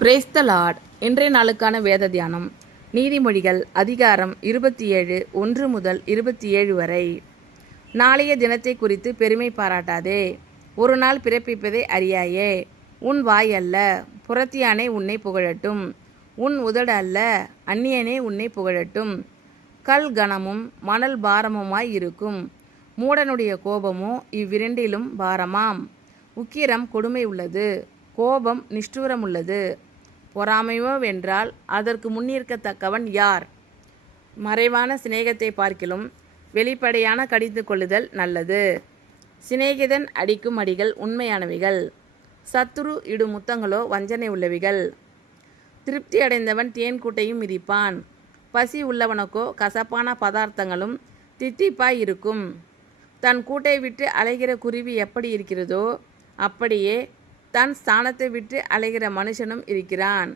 Brace த Lord. இன்றைய நாளுக்கான வேத தியானம் நீதிமொழிகள் அதிகாரம் 27 1 முதல் 27 வரை. நாளைய தினத்தை குறித்து பெருமை பாராட்டாதே, ஒரு நாள் பிறப்பிப்பதை அறியாயே. உன் வாய் அல்ல, புறத்தியானே உன்னை புகழட்டும். உன் உதடு அல்ல, அந்நியனே உன்னை புகழட்டும். கல் கனமும் மணல் பாரமுமாய் இருக்கும், மூடனுடைய கோபமோ இவ்விரண்டிலும் பாரமாம். உக்கிரம் கொடுமை உள்ளது, கோபம் நிஷ்டூரம் உள்ளது. பொறாமையோ வென்றால் அதற்கு முன்னிற்கத்தக்கவன் யார்? மறைவான சிநேகத்தை பார்க்கிலும் வெளிப்படையான கடிந்து கொள்ளுதல் நல்லது. சிநேகிதன் அடிக்கும் அடிகள் உண்மையானவைகள், சத்துரு இடும் முத்தங்களோ வஞ்சனை உள்ளவைகள். திருப்தி அடைந்தவன் தேன்கூட்டையும் மிதிப்பான், பசி உள்ளவனுக்கோ கசப்பான பதார்த்தங்களும் தித்திப்பாய் இருக்கும். தன் கூட்டை விட்டு அலைகிற குருவி எப்படி இருக்கிறதோ அப்படியே தன் ஸ்தானத்தை விட்டு அலைகிற மனுஷனும் இருக்கிறான்.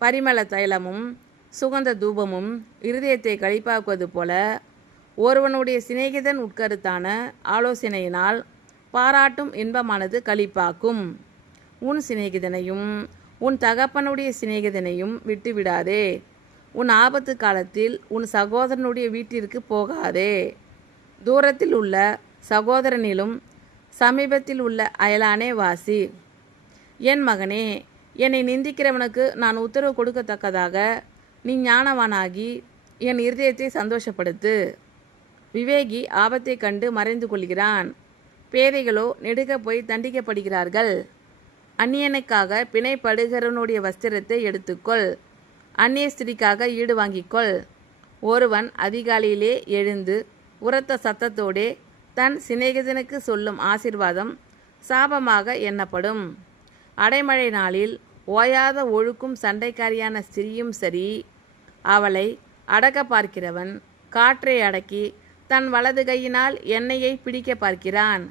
பரிமள தைலமும் சுகந்த தூபமும் இருதயத்தை களிப்பாக்குவது போல ஒருவனுடைய சிநேகிதன் உட்கருத்தான ஆலோசனையினால் பாராட்டும் இன்பமானது களிப்பாக்கும். உன் சிநேகிதனையும் உன் தகப்பனுடைய சிநேகிதனையும் விட்டுவிடாதே. உன் ஆபத்து காலத்தில் உன் சகோதரனுடைய வீட்டிற்கு போகாதே. தூரத்தில் உள்ள சகோதரனிலும் சமீபத்தில் உள்ள அயலானே வாசி. என் மகனே, என்னை நிந்திக்கிறவனுக்கு நான் உத்தரவு கொடுக்கத்தக்கதாக நீ ஞானவானாகி என் இருதயத்தை சந்தோஷப்படுத்து. விவேகி ஆபத்தை கண்டு மறைந்து கொள்கிறான், பேதைகளோ நெடுக போய் தண்டிக்கப்படுகிறார்கள். அந்நியனுக்காக பிணைப்படுகிறவனுடைய வஸ்திரத்தை எடுத்துக்கொள், அந்நிய ஸ்திரிக்காக ஈடு வாங்கிக்கொள். ஒருவன் அதிகாலையிலே எழுந்து உரத்த சத்தத்தோடே தன் சிநேகிதனுக்கு சொல்லும் ஆசீர்வாதம் சாபமாக எண்ணப்படும். அடைமழை நாளில் ஓயாத ஒழுக்கும் சண்டைக்காரியான ஸ்திரியும் சரி. அவளை அடக்க பார்க்கிறவன் காற்றை அடக்கி தன் வலது கையினால் எண்ணெயை பிடிக்க பார்க்கிறான்.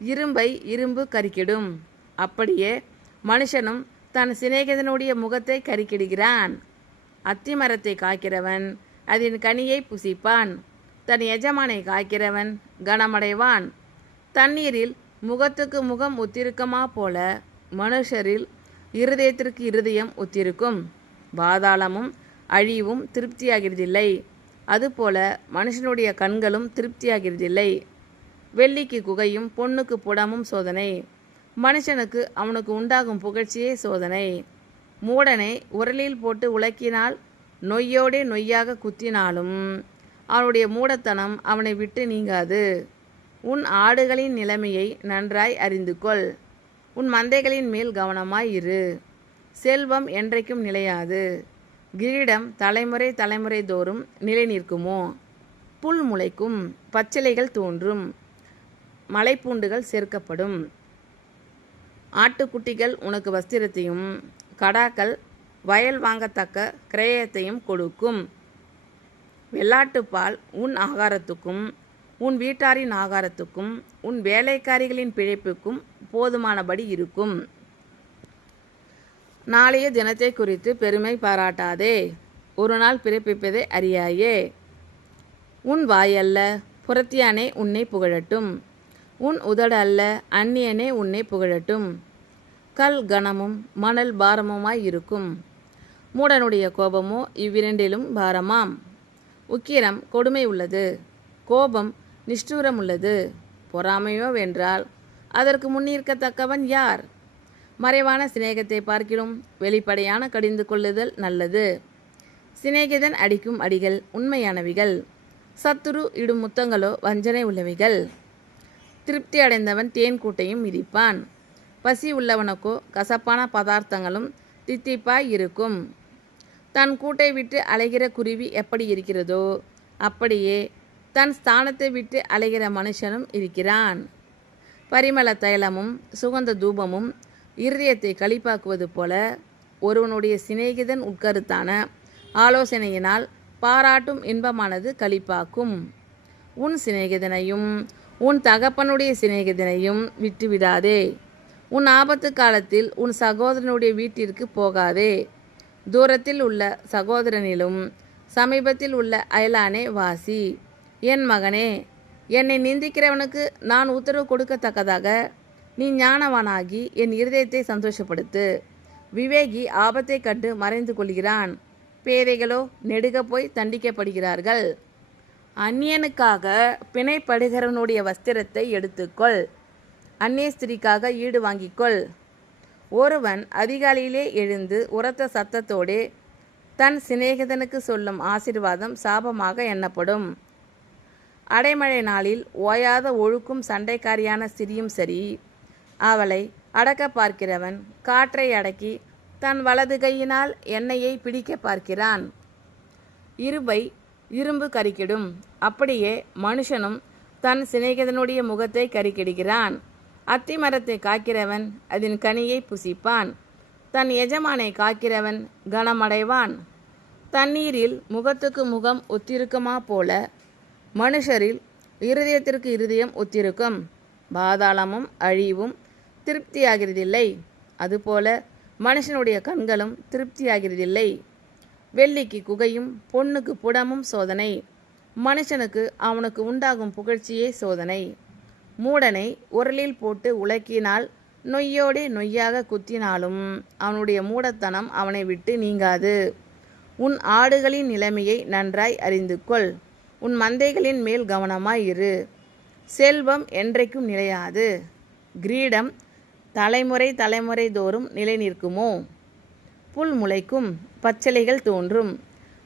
இரும்பை இரும்பு கரிக்கிடும், அப்படியே மனுஷனும் தன் சிநேகிதனுடைய முகத்தை கரிக்கிடுகிறான். அத்திமரத்தை காக்கிறவன் அதன் கனியை புசிப்பான், தன் எஜமானை காக்கிறவன் கனமடைவான். தண்ணீரில் முகத்துக்கு முகம் ஒத்திருக்குமா போல மனுஷரில் இருதயத்திற்கு இருதயம் ஒத்திருக்கும். பாதாளமும் அழிவும் திருப்தியாகிறதில்லை, அதுபோல மனுஷனுடைய கண்களும் திருப்தியாகிறதில்லை. வெள்ளிக்கு குகையும் பொன்னுக்கு புடமும் சோதனை, மனுஷனுக்கு அவனுக்கு உண்டாகும் புகழ்ச்சியே சோதனை. மூடனை உரலில் போட்டு உலக்கினால் நொய்யோடே நொய்யாக குத்தினாலும் அவனுடைய மூடத்தனம் அவனை விட்டு நீங்காது. உன் ஆடுகளின் நிலைமையை நன்றாய் அறிந்து கொள், உன் மந்தைகளின் மேல் கவனமாய் இரு. செல்வம் என்றைக்கும் நிலையாது, கிரீடம் தலைமுறை தலைமுறை தோறும் நிலை நிற்குமோ? புல் முளைக்கும், பச்சிலைகள் தோன்றும், மலைப்பூண்டுகள் சேர்க்கப்படும். ஆட்டுக்குட்டிகள் உனக்கு வஸ்திரத்தையும் கடாக்கள் வயல் வாங்கத்தக்க கிரயத்தையும் கொடுக்கும். வெள்ளாட்டுப்பால் உன் ஆகாரத்துக்கும் உன் வீட்டாரின் ஆகாரத்துக்கும் உன் வேலைக்காரிகளின் பிழைப்புக்கும் போதுமானபடி இருக்கும். நாளைய தினத்தை குறித்து பெருமை பாராட்டாதே, ஒரு நாள் பிறப்பிப்பதை அறியாயே. உன் வாய் அல்ல, புறத்தியானே உன்னை புகழட்டும். உன் உதடு அல்ல, அந்நியனே உன்னை புகழட்டும். கல் கனமும் மணல் பாரமுமாய் இருக்கும், மூடனுடைய கோபமோ இவ்விரண்டிலும் பாரமாம். உக்கிரம் கொடுமை உள்ளது, கோபம் நிஷ்டூரம் உள்ளது. பொறாமையோ வென்றால் அதற்கு முன்னிற்கத்தக்கவன் யார்? மறைவான சிநேகத்தை பார்க்கிலும் வெளிப்படையான கடிந்து கொள்ளுதல் நல்லது. சிநேகிதன் அடிக்கும் அடிகள் உண்மையானவைகள், சத்துரு இடும் முத்தங்களோ வஞ்சனை உள்ளவைகள். திருப்தி அடைந்தவன் தேன்கூட்டையும் மிதிப்பான், பசி உள்ளவனுக்கோ கசப்பான பதார்த்தங்களும் தித்திப்பாய் இருக்கும். தன் கூட்டை விட்டு அலைகிற குருவி எப்படி இருக்கிறதோ அப்படியே தன் ஸ்தானத்தை விட்டு அலைகிற மனுஷனும் இருக்கிறான். பரிமள தைலமும் சுகந்த தூபமும் இருதயத்தை களிப்பாக்குவது போல ஒருவனுடைய சிநேகிதன் உட்கருத்தான ஆலோசனையினால் பாராட்டும் இன்பமானது களிப்பாக்கும். உன் சிநேகிதனையும் உன் தகப்பனுடைய சிநேகிதனையும் விட்டுவிடாதே. உன் ஆபத்து காலத்தில் உன் சகோதரனுடைய வீட்டிற்கு போகாதே. தூரத்தில் உள்ள சகோதரனிலும் சமீபத்தில் உள்ள அயலானே வாசி. என் மகனே, என்னை நிந்திக்கிறவனுக்கு நான் உத்தரவு கொடுக்கத்தக்கதாக நீ ஞானவானாகி என் இருதயத்தை சந்தோஷப்படுத்து. விவேகி ஆபத்தை கண்டு மறைந்து கொள்கிறான். பேதைகளோ நெடுக போய் தண்டிக்கப்படுகிறார்கள். அந்நியனுக்காக பிணைப்படுகிறவனுடைய வஸ்திரத்தை எடுத்துக்கொள். அந்நிய ஸ்திரீக்காக ஈடு வாங்கிக்கொள். ஒருவன் அதிகாலையிலே எழுந்து உரத்த சத்தத்தோடே தன் சிநேகிதனுக்கு சொல்லும் ஆசீர்வாதம் சாபமாக எண்ணப்படும். அடைமழை நாளில் ஓயாத ஒழுக்கும் சண்டைக்காரியான ஸ்திரியும் சரி, அவளை அடக்க பார்க்கிறவன் காற்றை அடக்கி தன் வலது கையினால் எண்ணெயை பிடிக்க பார்க்கிறான். இரும்பை இரும்பு கரிக்கிடும், அப்படியே மனுஷனும் தன் சிநேகிதனுடைய முகத்தை கரிக்கிடுகிறான். அத்தி மரத்தை காக்கிறவன் அதன் கனியை புசிப்பான். தன் எஜமானை காக்கிறவன் கனமடைவான். தண்ணீரில் முகத்துக்கு முகம் ஒத்திருக்குமா போல மனுஷரில் இருதயத்திற்கு இருதயம் ஒத்திருக்கும். பாதாளமும் அழிவும் திருப்தியாகிறதில்லை, அதுபோல மனுஷனுடைய கண்களும் திருப்தியாகிறதில்லை. வெள்ளிக்கு குகையும் பொன்னுக்கு புடமும் சோதனை, மனுஷனுக்கு அவனுக்கு உண்டாகும் புகழ்ச்சியே சோதனை. மூடனை உரலில் போட்டு உலக்கினால் நொய்யோடே நொய்யாக குத்தினாலும் அவனுடைய மூடத்தனம் அவனை விட்டு நீங்காது. உன் ஆடுகளின் நிலைமையை நன்றாய் அறிந்து கொள். உன் மந்தைகளின் மேல் கவனமாய் இரு. செல்வம் என்றைக்கும் நிலையாது, கிரீடம் தலைமுறை தலைமுறை தோறும் நிலை நிற்குமோ? புல் முளைக்கும், பச்சிலைகள் தோன்றும்,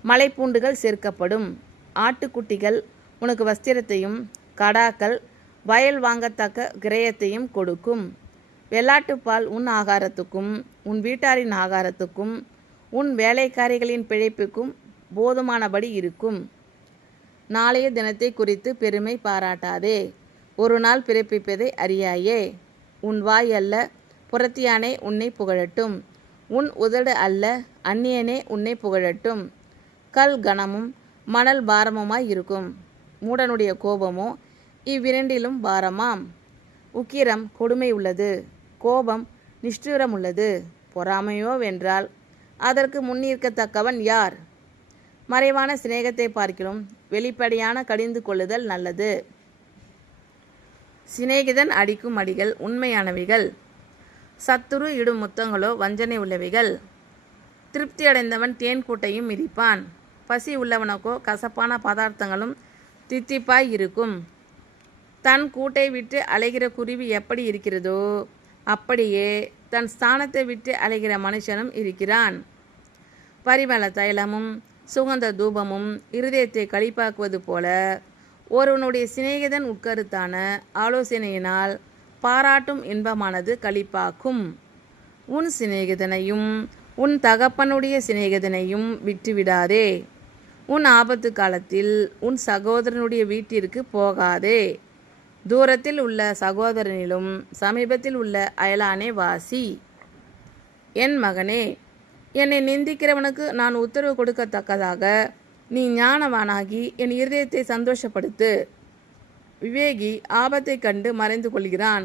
மலைப்பூண்டுகள் சேர்க்கப்படும். ஆட்டுக்குட்டிகள் உனக்கு வஸ்திரத்தையும் கடாக்கள் வயல் வாங்கத்தக்க கிரயத்தையும் கொடுக்கும். வெள்ளாட்டுப்பால் உன் ஆகாரத்துக்கும் உன் வீட்டாரின் ஆகாரத்துக்கும் உன் வேலைக்காரிகளின் பிழைப்புக்கும் போதுமானபடி இருக்கும். நாளைய தினத்தை குறித்து பெருமை பாராட்டாதே, ஒரு நாள் பிறப்பிப்பதை அறியாயே. உன் வாய் அல்ல புறத்தியானே உன்னை புகழட்டும், உன் உதடு அல்ல அந்நியனே உன்னை புகழட்டும். கல் கனமும் மணல் பாரமுமாய் இருக்கும், மூடனுடைய கோபமோ இவ்விரண்டிலும் பாரமாம். உக்கிரம் கொடுமை உள்ளது, கோபம் நிஷ்டூரம் உள்ளது. பொறாமையோ வென்றால் அதற்கு முன்னிற்கத்தக்கவன் யார்? மறைவான சிநேகத்தை பார்க்கிலும் வெளிப்படையான கடிந்து கொள்ளுதல் நல்லது. சிநேகிதன் அடிக்கும் அடிகள் உண்மையானவைகள், சத்துரு இடும் முத்தங்களோ வஞ்சனை உள்ளவைகள். திருப்தி அடைந்தவன் தேன் கூட்டையும் மிதிப்பான், பசி உள்ளவனுக்கோ கசப்பான பதார்த்தங்களும் தித்திப்பாய் இருக்கும். தன் கூட்டை விட்டு அலைகிற குருவி எப்படி இருக்கிறதோ அப்படியே தன் ஸ்தானத்தை விட்டு அலைகிற மனுஷனும் இருக்கிறான். பரிமள தைலமும் சுகந்த தூபமும் இருதயத்தை களிப்பாக்குவது போல ஒருவனுடைய சிநேகிதன் உட்கருத்தான ஆலோசனையினால் பாராட்டும் இன்பமானது களிப்பாக்கும். உன் சிநேகிதனையும் உன் தகப்பனுடைய சிநேகிதனையும் விட்டுவிடாதே. உன் ஆபத்து காலத்தில் உன் சகோதரனுடைய வீட்டிற்கு போகாதே. தூரத்தில் உள்ள சகோதரனிலும் சமீபத்தில் உள்ள அயலானே வாசி. என் மகனே, என்னை நிந்திக்கிறவனுக்கு நான் உத்தரவு கொடுக்கத்தக்கதாக நீ ஞானவானாகி என் இருதயத்தை சந்தோஷப்படுத்து. விவேகி ஆபத்தை கண்டு மறைந்து கொள்கிறான்,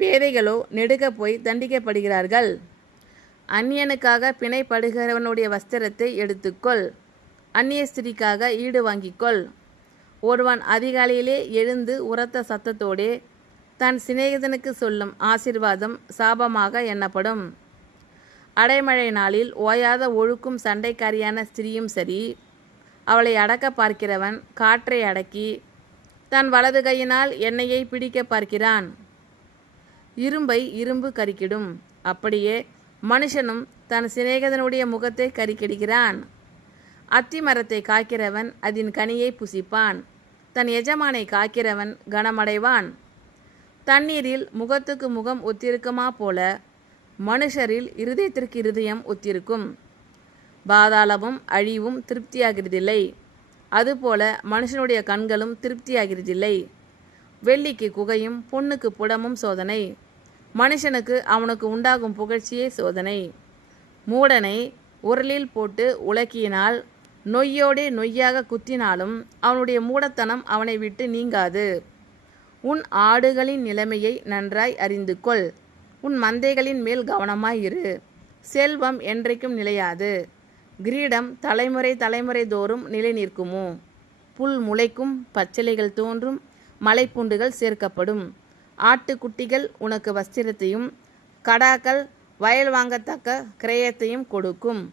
பேதைகளோ நெடுக போய் தண்டிக்கப்படுகிறார்கள். அந்நியனுக்காக பிணைப்படுகிறவனுடைய வஸ்திரத்தை எடுத்துக்கொள். அந்நிய ஸ்திரீக்காக ஈடு வாங்கிக்கொள். ஒருவன் அதிகாலையிலே எழுந்து உரத்த சத்தத்தோடே தன் சிநேகிதனுக்கு சொல்லும் ஆசீர்வாதம் சாபமாக எண்ணப்படும். அடைமழை நாளில் ஓயாத ஒழுக்கும் சண்டைக்காரியான ஸ்திரீயும் சரி, அவளை அடக்க பார்க்கிறவன் காற்றை அடக்கி தன் வலது கையினால் எண்ணெயை பிடிக்க பார்க்கிறான். இரும்பை இரும்பு கரிக்கிடும், அப்படியே மனுஷனும் தன் சிநேகிதனுடைய முகத்தை கரிக்கிடுகிறான். அத்தி மரத்தை காக்கிறவன் அதன் கனியை புசிப்பான், தன் எஜமானை காக்கிறவன் கனமடைவான். தண்ணீரில் முகத்துக்கு முகம் ஒத்திருக்குமா போல மனுஷரில் இருதயத்திற்கு இருதயம் ஒத்திருக்கும். பாதாளமும் அழிவும் திருப்தியாகிறதில்லை, அதுபோல மனுஷனுடைய கண்களும் திருப்தியாகிறதில்லை. வெள்ளிக்கு குகையும் பொன்னுக்கு புடமும் சோதனை, மனுஷனுக்கு அவனுக்கு உண்டாகும் புகழ்ச்சியே சோதனை. மூடனை உரலில் போட்டு உலக்கியினால் நொய்யோடே நொய்யாக குத்தினாலும் அவனுடைய மூடத்தனம் அவனை விட்டு நீங்காது. உன் ஆடுகளின் நிலைமையை நன்றாய் அறிந்து கொள். உன் மந்தைகளின் மேல் கவனமாயிரு. செல்வம் என்றைக்கும் நிலையாது, கிரீடம் தலைமுறை தலைமுறை தோறும் நிலை நிற்குமோ? புல் முளைக்கும், பச்சிலைகள் தோன்றும், மலைப்பூண்டுகள் சேர்க்கப்படும். ஆட்டுக்குட்டிகள் உனக்கு வஸ்திரத்தையும் கடாக்கள் வயல் வாங்கத்தக்க கிரயத்தையும் கொடுக்கும்.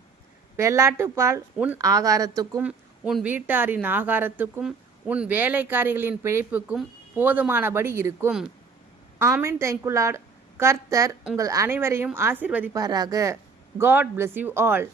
வெள்ளாட்டுப்பால் உன் ஆகாரத்துக்கும் உன் வீட்டாரின் ஆகாரத்துக்கும் உன் வேலைக்காரிகளின் பிழைப்புக்கும் போதுமானபடி இருக்கும். ஆமென். Thank you Lord. கர்த்தர் உங்கள் அனைவரையும் ஆசீர்வதிப்பாராக. God bless you all.